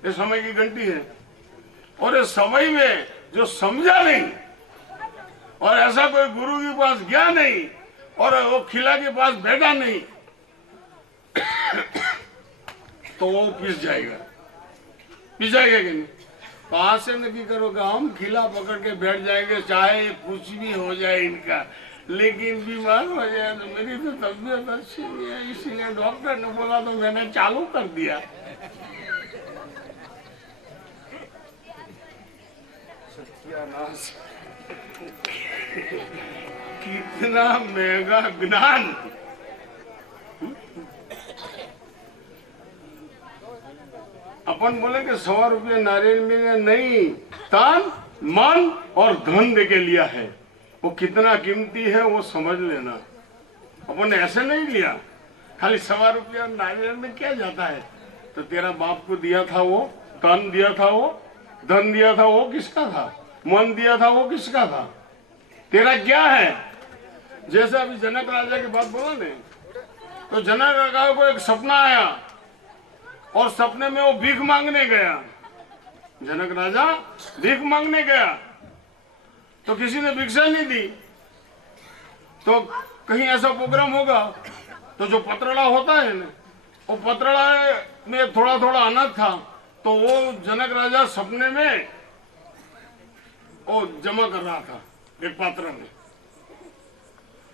ये समय की घंटी है। और इस समय में जो समझा नहीं और ऐसा कोई गुरु के पास गया नहीं और वो खिला के पास बैठा नहीं तो वो पिस जाएगा कि नहीं? कहां से नक्की करोगे? हम खिला पकड़ के बैठ जाएंगे चाहे कुछ भी हो जाए इनका, लेकिन बीमार हो जाए तो मेरी तो तबीयत अच्छी नहीं है, इसीलिए डॉक्टर ने बोला तो मैंने चालू कर दिया। सत्यानाश, कितना महंगा ज्ञान। अपन बोले कि 100 रुपये नारियल मिले नहीं, तन मन और धन दे के लिया है, वो कितना कीमती है वो समझ लेना। अपन ने ऐसे नहीं लिया खाली 100 रुपया नारियल में क्या जाता है। तो तेरा बाप को दिया था वो, तन दिया था वो, धन दिया था वो किसका था? मन दिया था वो किसका था? तेरा क्या है? जैसे अभी जनक राजा की बात बोला ने, तो जनक राजा को एक सपना आया और सपने में वो भीख मांगने गया। जनक राजा भीख मांगने गया तो किसी ने भिक्षा नहीं दी। तो कहीं ऐसा प्रोग्राम होगा तो जो पतरड़ा होता है ना, वो पतरड़ा में थोड़ा थोड़ा अनाज था, तो वो जनक राजा सपने में वो जमा कर रहा था एक पात्र में।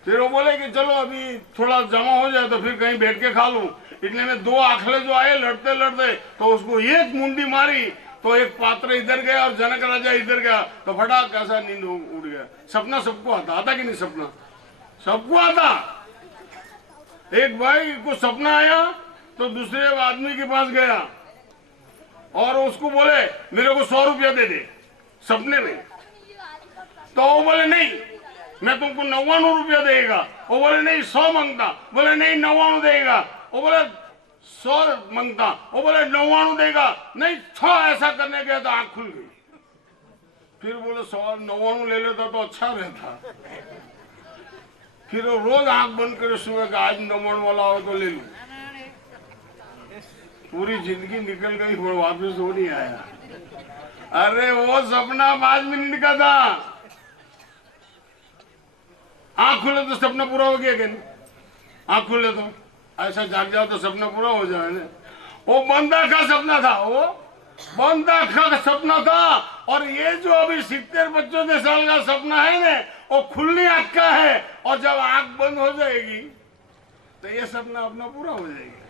फिर वो बोले कि चलो अभी थोड़ा जमा हो जाए तो फिर कहीं बैठ के खा लूं। इतने में दो आखले जो आए लड़ते लड़ते, तो उसको एक मुंडी मारी तो एक पात्र इधर गया और जनक राजा इधर गया, तो फटाक कैसा नींद उड़ गया। सपना सबको आता कि नहीं? सपना सबको आता। एक भाई को सपना आया तो दूसरे आदमी के पास गया और उसको बोले मेरे को 100 रुपया दे दे सपने में। तो वो बोले नहीं, मैं तुमको 99 रुपया देगा। वो बोले नहीं 100 मांगता। बोले नहीं 99 देगा। वो बोले 100 मांगता। वो बोले 99 देगा। नहीं 6 ऐसा करने गया तो आंख खुल गई। फिर बोले 199 ले लेता तो अच्छा रहता। फिर वो रोज आंख बंद करे सुबह का आज 99 वाला हो तो ले लूं। पूरी जिंदगी निकल गई, वापस हो नहीं आया। अरे वो सपना 5 मिनट का था। आंख खुले तो सपना पूरा हो गया कि नहीं? आंख खुले तो ऐसा जाग जाओ तो सपना पूरा हो जाए ना। वो बंदा का सपना था, वो बंदा का सपना था। और ये जो अभी 70-75 साल का सपना है ना, वो खुलनी आंख का है। और जब आंख बंद हो जाएगी तो ये सपना अपना पूरा हो जाएगा।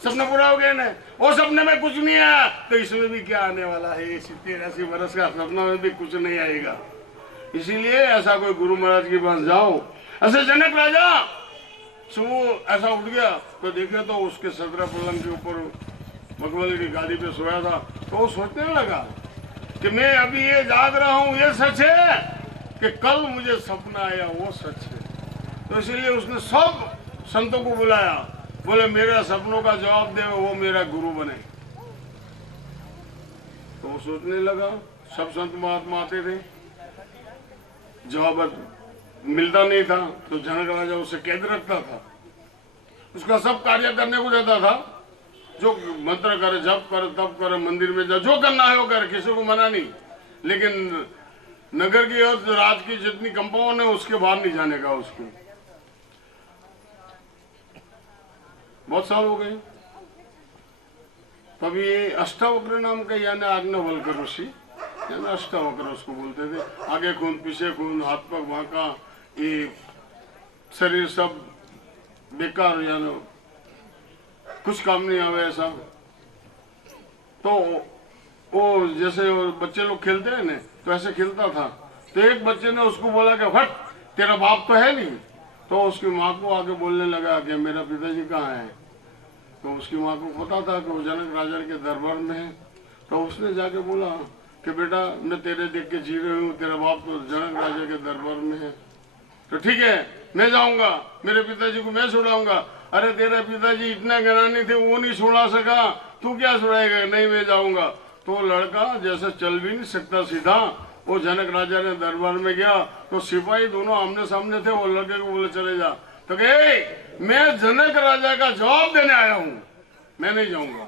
सपना पूरा हो गया ना। वो सपने में कुछ नहीं आया तो इसमें भी क्या आने वाला है? 70-80 वर्ष का सपना में भी कुछ नहीं आएगा। इसीलिए ऐसा कोई गुरु महाराज के पास जाओ। ऐसे जनक राजा सुबह ऐसा उठ गया तो देखे तो उसके सदरा पलंग के ऊपर मखमल की गादी पे सोया था। तो वो सोचने लगा कि मैं अभी ये जाग रहा हूँ ये सच है कि कल मुझे सपना आया वो सच है। तो इसीलिए उसने सब संतों को बुलाया, बोले मेरे सपनों का जवाब दे, वो मेरा गुरु बने। तो वो सोचने लगा, सब संत महात्मा आते थे, जवाब मिलता नहीं था। तो जनक राजा उसे कैद रखता था, उसका सब कार्य करने को देता था। जो मंत्र करे, जप करे, तप करे, मंदिर में जा, जो करना है वो करे, किसी को मना नहीं। लेकिन नगर की और राज की जितनी कंपाउंड है उसके बाहर नहीं जाने का उसको। बहुत साल हो गए। तभी अष्टावक्र नाम का यानी आज्ञावल्क्य ऋषि, यानी अष्टावक्र उसको बोलते थे। आगे खून, पीछे खून, हाथ पग भाका, ये शरीर सब बेकार, यानी कुछ काम नहीं आवे ऐसा। तो वो जैसे बच्चे लोग खेलते हैं ना, तो ऐसे खेलता था। तो एक बच्चे ने उसको बोला कि हट, तेरा बाप तो है नहीं। तो उसकी माँ को आके बोलने लगा कि मेरा पिताजी कहाँ है। तो उसकी माँ को पता था कि वो जनक राजा के दरबार में है। तो उसने जाके बोला कि बेटा मैं तेरे देख के जी रही हूँ, तेरा बाप तो जनक राजा के दरबार में है। तो ठीक है मैं जाऊंगा, मेरे पिताजी को मैं छुड़ाऊंगा। अरे तेरा पिताजी इतना ज्ञानी थे, वो नहीं छुड़ा सका, तू क्या छुड़ाएगा? नहीं मैं जाऊंगा। तो लड़का जैसे चल भी नहीं सकता सीधा, वो जनक राजा ने दरबार में गया। तो सिपाही दोनों आमने सामने थे। वो लड़के को बोले चले जा। तो कहे मैं जनक राजा का जवाब देने आया हूं, मैं नहीं जाऊंगा।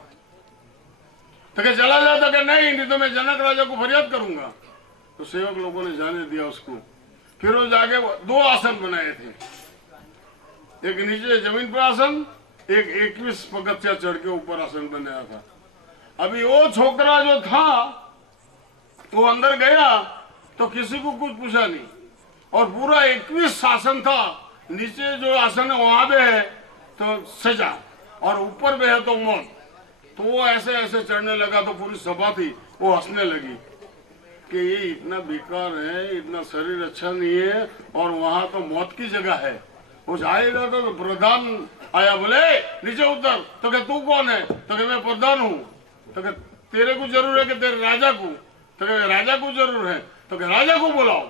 तो कहे चला जा। तो कहे नहीं तो मैं जनक राजा को फरियाद करूंगा। तो सेवक लोगों ने जाने दिया उसको। फिर वो जाके 2 आसन बनाए थे, एक नीचे जमीन पर आसन, एक 21 पगथिया चढ़ के ऊपर आसन बनाया था। अभी वो छोकरा जो था वो अंदर गया तो किसी को कुछ पूछा नहीं। और पूरा 21 आसन था। नीचे जो आसन है वहां पे है तो सजा, और ऊपर पे है तो मौत। तो वो ऐसे ऐसे चढ़ने लगा तो पूरी सभा थी वो हंसने लगी कि ये इतना बेकार है, इतना शरीर अच्छा नहीं है, और वहां तो मौत की जगह है। वो जाएगा तो प्रधान आया, बोले नीचे उतर। तो क्या तू कौन है? तो क्या मैं प्रधान हूँ। तो क्या तेरे को जरूर है कि तेरे राजा को? तो क्या राजा को जरूर है। तो क्या राजा को बुलाओ।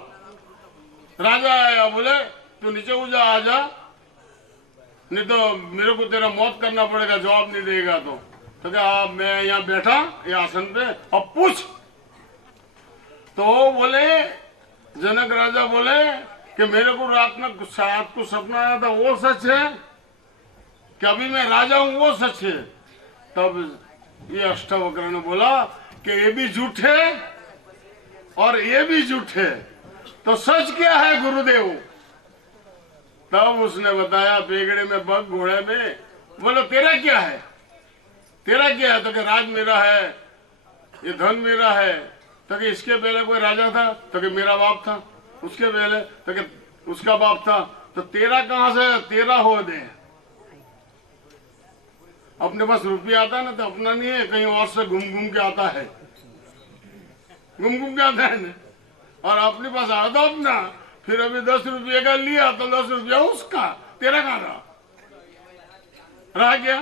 राजा आया, बोले तू नीचे उजा आ जा, नहीं तो मेरे को तेरा मौत करना पड़ेगा जवाब नहीं देगा। तो तो क्या मैं यहाँ बैठा ये आसन पे, अब पूछ। तो बोले जनक राजा बोले कि मेरे को रात को सपना आया था, वो सच है कि अभी मैं राजा हूं, वो सच है। तब ये अष्टावक्र ने बोला कि ये भी झूठ है और ये भी झूठ है, तो सच क्या है गुरुदेव? तब उसने बताया पेगड़े में बग, घोड़े में। बोलो तेरा क्या है, तेरा क्या है? तो कि राज मेरा है, ये धन मेरा है। तो कि इसके पहले कोई राजा था? तो कि मेरा बाप था। उसके पहले? तो कि उसका बाप था। तो तेरा कहां से? तेरा हो दे। अपने पास रुपया आता है ना तो अपना नहीं है, कहीं और से घूम घूम के आता है, घूम घूम के आता है ना। और अपने पास आया था अपना, फिर अभी 10 रुपये का लिया तो 10 रुपया उसका, तेरा कहां रहा क्या?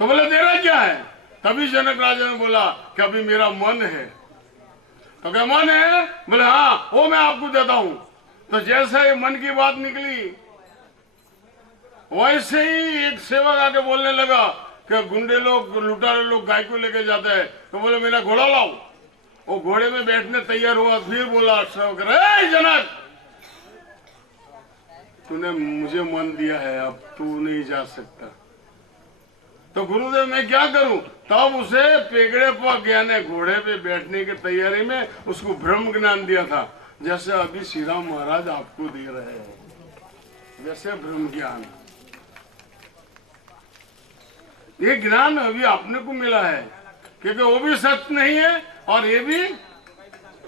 तो बोले तेरा क्या है? तभी जनक राजा ने बोला कि अभी मेरा मन है। तो क्या मन है? बोले हाँ, वो मैं आपको देता हूं। तो जैसे ही मन की बात निकली वैसे ही एक सेवक आके बोलने लगा कि गुंडे लोग, लुटारे लोग गाय को लेके जाते हैं। तो बोले मेरा घोड़ा लाओ। वो घोड़े में बैठने तैयार हुआ, फिर बोला सेवक, जनक तूने मुझे मन दिया है, अब तू नहीं जा सकता। तो गुरुदेव मैं क्या करूं? तब उसे पेगड़े पर ज्ञान, घोड़े पे बैठने की तैयारी में उसको ब्रह्म ज्ञान दिया था, जैसे अभी श्री राम महाराज आपको दे रहे हैं, जैसे ब्रह्म ज्ञान। ये ज्ञान अभी आपने को मिला है, क्योंकि वो भी सच नहीं है और ये भी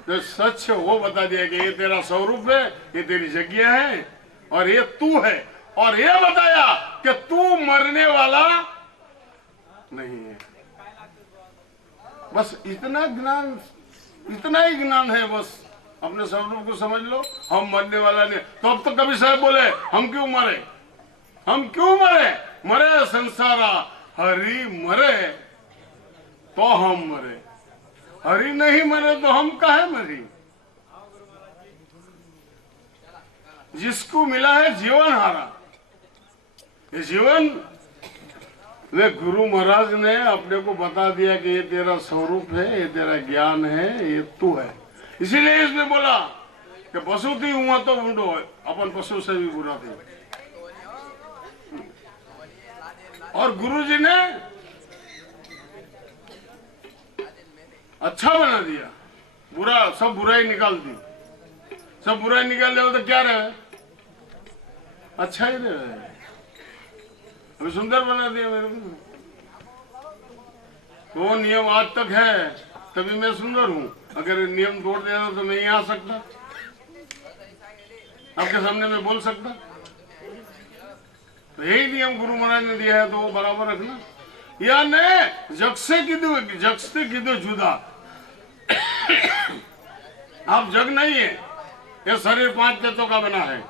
तो सच है। वो बता दिया कि ये तेरा स्वरूप है, ये तेरी जगह है और ये तू है। और ये बताया कि तू मरने वाला नहीं है। बस इतना ज्ञान, इतना ही ज्ञान है। बस अपने स्वरूप को समझ लो, हम मरने वाला नहीं। तो अब तो कभी साहब बोले हम क्यों मरे, हम क्यों मरे? मरे संसारा हरि मरे तो हम मरे, हरि नहीं मरे तो हम काहे मरी? जिसको मिला है जीवन हारा, ये जीवन वे गुरु महाराज ने अपने को बता दिया कि ये तेरा स्वरूप है, ये तेरा ज्ञान है, ये तू है। इसीलिए इसने बोला कि पशु थी हुआ तो ऊंडो है, अपन पशु से भी बुरा थे। और गुरु जी ने अच्छा बना दिया, बुरा सब बुराई निकाल दी। सब बुराई निकाल दे तो क्या रहे? अच्छा ही रहे। अभी सुंदर बना दिया मेरे को। तो नियम आज तक है तभी मैं सुंदर हूं। अगर नियम तोड़ देना तो मैं यहाँ आ सकता, आपके सामने मैं बोल सकता। तो यही नियम गुरु महाराज ने दिया है, तो वो बराबर रखना। या ने जग से कीधो जुदा। आप जग नहीं है, ये शरीर 5 तत्वों का बना है,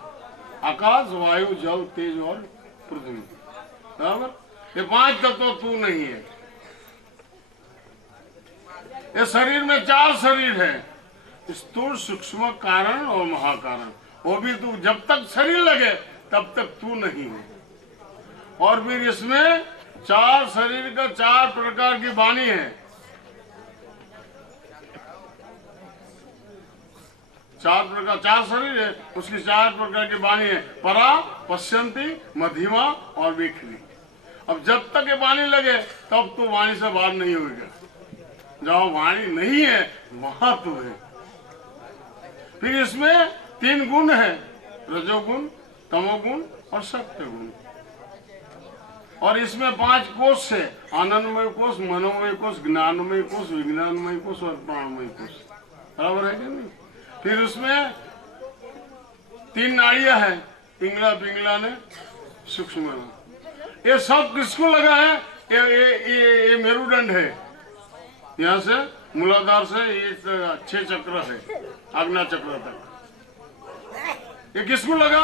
आकाश, वायु, जल, तेज और पृथ्वी। बराबर? ये 5 तत्व तू नहीं है। ये शरीर में 4 शरीर है, स्थूल, सूक्ष्म, कारण और महाकारण। वो भी तू, जब तक शरीर लगे तब तक तू नहीं है। और फिर इसमें 4 शरीर का 4 प्रकार की वाणी है। 4 प्रकार, 4 शरीर है, उसकी 4 प्रकार की वाणी है। परा, पश्यंती, मध्यमा और विखरी। अब जब तक ये वाणी लगे तब तो वाणी से बाहर नहीं होगा। जहां वाणी नहीं है वहां तो है। फिर इसमें 3 गुण है, रजोगुण, तमोगुण और सत्वगुण। और इसमें 5 कोष है, आनंदमय कोष, मनोमय कोष, ज्ञानमय कोष, विज्ञानमय कोष और प्राणमय कोष। बराबर है कि नहीं? फिर उसमें 3 नाड़ियां हैं, पिंगला, पिंगला ने, सूक्ष्म। ये सब किसको लगा है? ये मेरुदंड है, यहाँ से मूलाधार से ये 6 चक्र है, आज्ञा चक्र तक। ये किसको लगा?